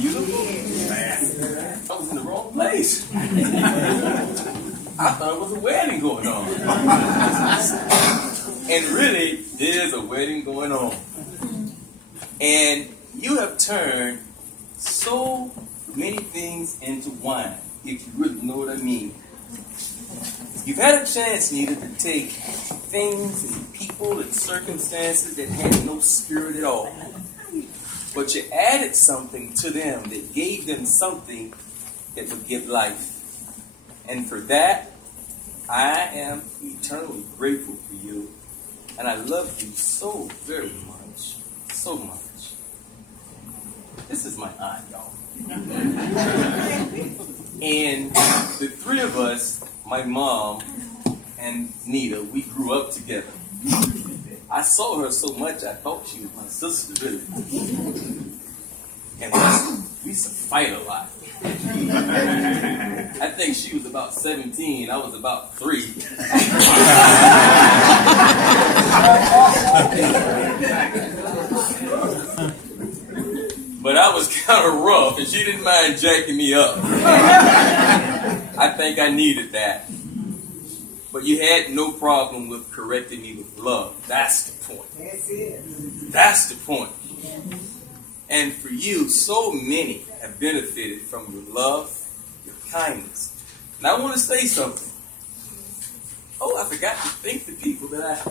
beautiful? Man, I was in the wrong place. I thought it was a wedding going on. And really, there's a wedding going on. And you have turned so many things into wine, if you really know what I mean. You've had a chance, Nita, to take things and people and circumstances that had no spirit at all. But you added something to them that gave them something that would give life. And for that, I am eternally grateful for you. And I love you so very much. So much. This is my aunt, y'all. And the three of us, my mom and Nita, we grew up together. I saw her so much I thought she was my sister, really. And we used to fight a lot. I think she was about 17, I was about 3. But I was kind of rough, and she didn't mind jacking me up. I think I needed that. But you had no problem with correcting me with love. That's the point. That's it. That's the point. And for you, so many have benefited from your love, your kindness. And I want to say something. Oh, I forgot to thank the people that I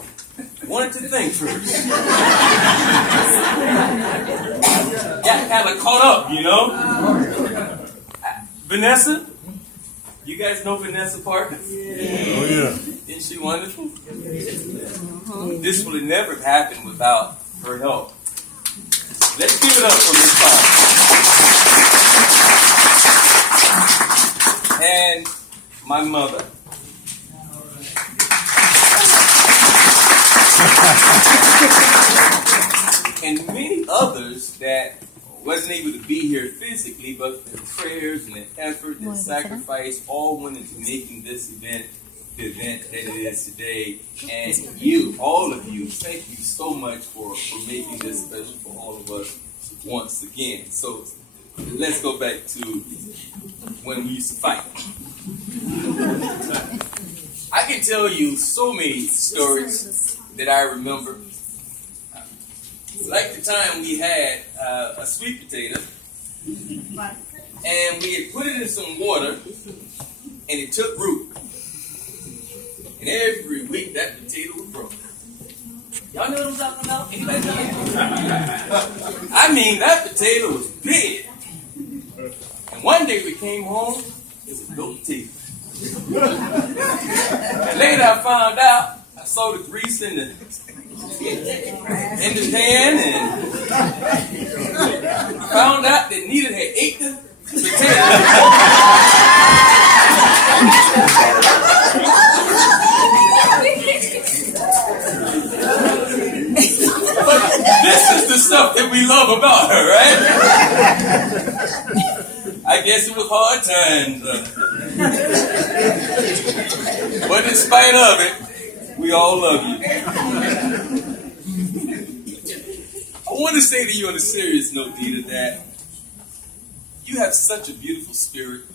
wanted to thank first. Got kind of caught up, you know. Vanessa, you guys know Vanessa Parker? Yeah. Oh, yeah. Isn't she wonderful? This would have never happened without her help. Let's give it up for Miss Parker. And my mother. And many others that wasn't able to be here physically, but their prayers and their effort and sacrifice all went into making this event the event that it is today. And you, all of you, thank you so much for making this special for all of us once again. So let's go back to when we used to fight. I can tell you so many stories that I remember. Like the time we had a sweet potato, and we had put it in some water, and it took root. And every week that potato would grow. Y'all know what I'm talking about? Anybody know? I mean, that potato was big. And one day we came home, it was no potato. And later I found out, I saw the grease in the pan, and found out that Nita had ate the potato. But this is the stuff that we love about her, right? I guess it was hard times. But in spite of it, we all love you. I want to say to you on a serious note, Nita, that you have such a beautiful spirit.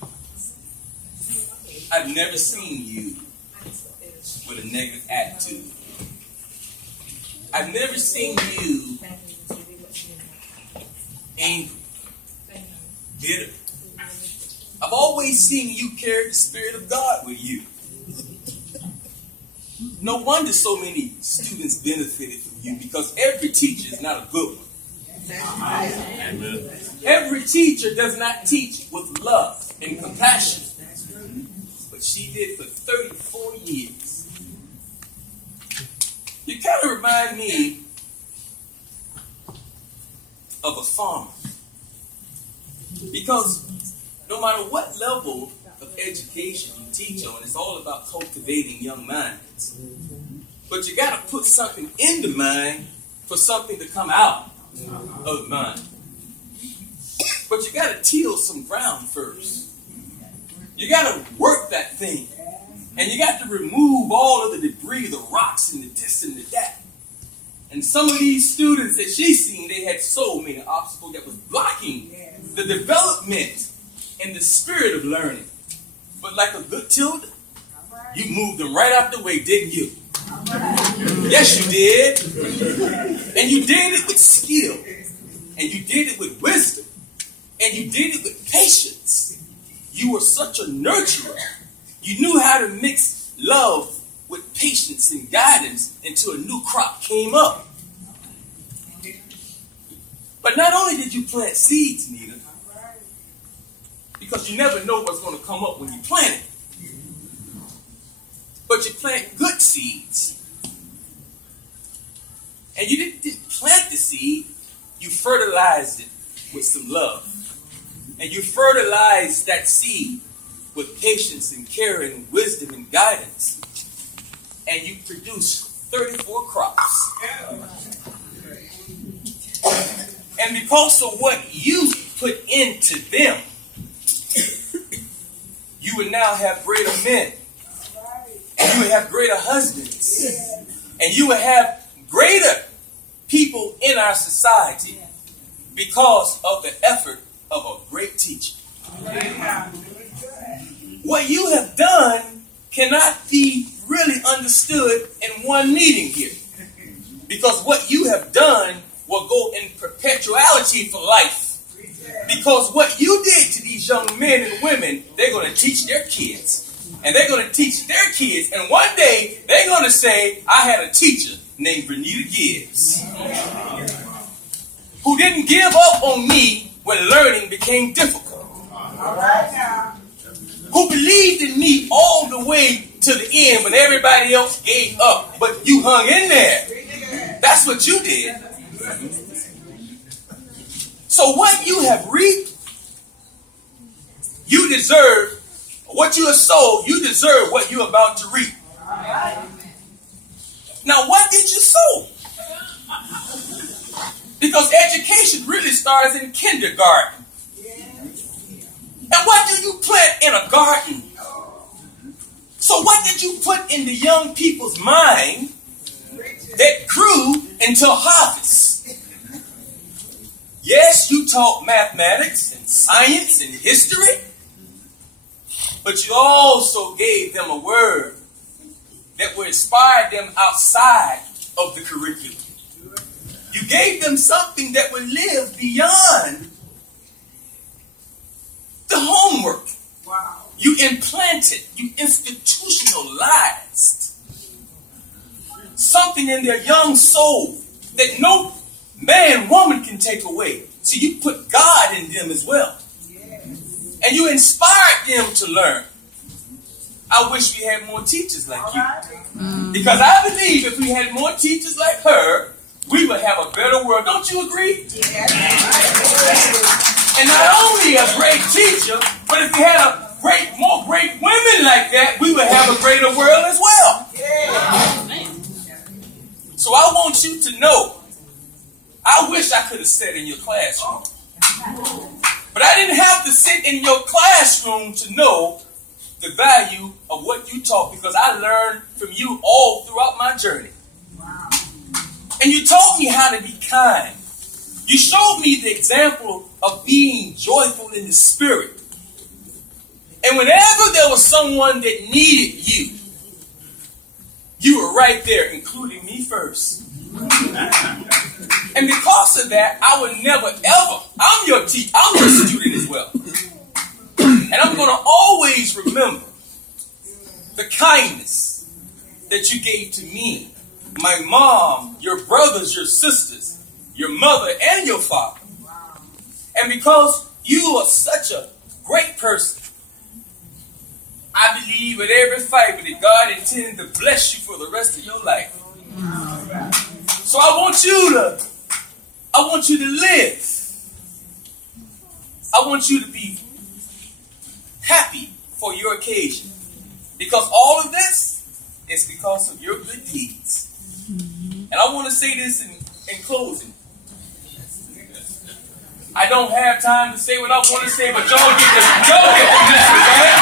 I've never seen you with a negative attitude. I've never seen you angry, bitter. I've always seen you carry the Spirit of God with you. No wonder so many students benefited from you, because every teacher is not a good one. Amen. Every teacher does not teach with love and compassion. But she did for 34 years. You kind of remind me of a farmer. Because no matter what level of education you teach on, it's all about cultivating young minds. But you got to put something in the mind for something to come out of the mind. But you got to till some ground first. You got to work that thing. And you got to remove all of the debris, the rocks and the this and the that. And some of these students that she's seen, they had so many obstacles that was blocking the development and the spirit of learning. But like a good tilde, you moved them right out the way, didn't you? Yes, you did. And you did it with skill. And you did it with wisdom. And you did it with patience. You were such a nurturer. You knew how to mix love with patience and guidance until a new crop came up. But not only did you plant seeds, Nita, because you never know what's going to come up when you plant it, but you plant good seeds. And you didn't plant the seed, you fertilized it with some love. And you fertilized that seed with patience and care and wisdom and guidance. And you produced 34 crops. And because of what you put into them, you would now have greater men. And you would have greater husbands. And you would have greater people in our society because of the effort of a great teacher. What you have done cannot be really understood in one meeting here. Because what you have done will go in perpetuality for life. Because what you did to these young men and women, they're going to teach their kids. And they're going to teach their kids. And one day, they're going to say, I had a teacher named Nita Gibbs, who didn't give up on me when learning became difficult. Who believed in me all the way to the end when everybody else gave up. But you hung in there. That's what you did. So what you have reaped, you deserve what you have sowed. You deserve what you're about to reap. Now, what did you sow? Because education really starts in kindergarten. And what do you plant in a garden? So what did you put in the young people's mind that grew until harvest? Yes, you taught mathematics and science and history, but you also gave them a word that would inspire them outside of the curriculum. You gave them something that would live beyond the homework. Wow. You implanted, you institutionalized something in their young soul that no man, woman can take away. So you put God in them as well. And you inspired them to learn. I wish we had more teachers like you. Because I believe if we had more teachers like her, we would have a better world. Don't you agree? And not only a great teacher, but if we had more great women like that, we would have a greater world as well. So I want you to know, I wish I could have sat in your classroom. But I didn't have to sit in your classroom to know the value of what you taught, because I learned from you all throughout my journey. And you taught me how to be kind. You showed me the example of being joyful in the spirit. And whenever there was someone that needed you, you were right there, including me first. And because of that, I would never ever, I'm your teacher, I'm your student as well. And I'm going to always remember the kindness that you gave to me, my mom, your brothers, your sisters, your mother, and your father. And because you are such a great person, I believe with every fiber that God intended to bless you for the rest of your life. So I want you to live. I want you to be happy for your occasion. Because all of this is because of your good deeds. And I want to say this in closing. I don't have time to say what I want to say, but y'all get the message, right?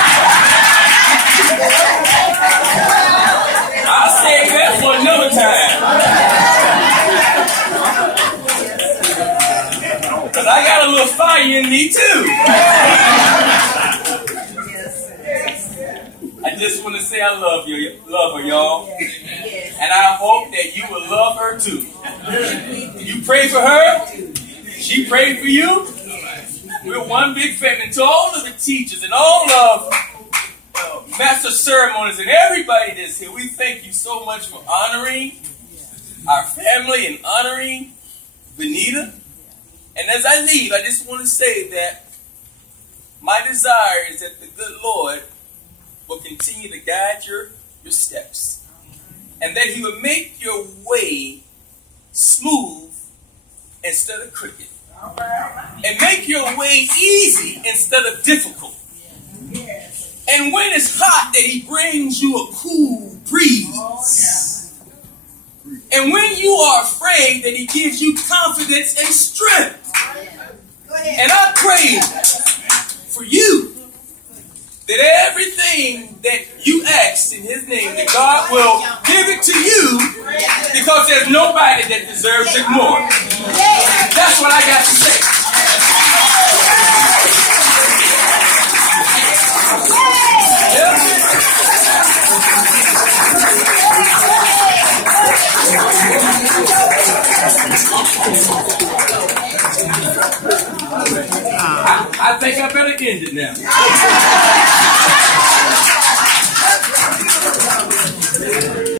I'll save that for another time. Because I got a little fire in me too. I just want to say I love you, love her, y'all. And I hope that you will love her too. You pray for her. She prayed for you. We're one big family. And to all of the teachers and all of master ceremonies and everybody that's here, we thank you so much for honoring our family and honoring Benita. And as I leave, I just want to say that my desire is that the good Lord will continue to guide your steps. And that he will make your way smooth instead of crooked. And make your way easy instead of difficult. And when it's hot, that he brings you a cool breeze. And when you are afraid, that he gives you confidence and strength. And I pray for you that everything that you ask in his name, that God will give it to you, because there's nobody that deserves it more. That's what I got to say. I think I better end it now.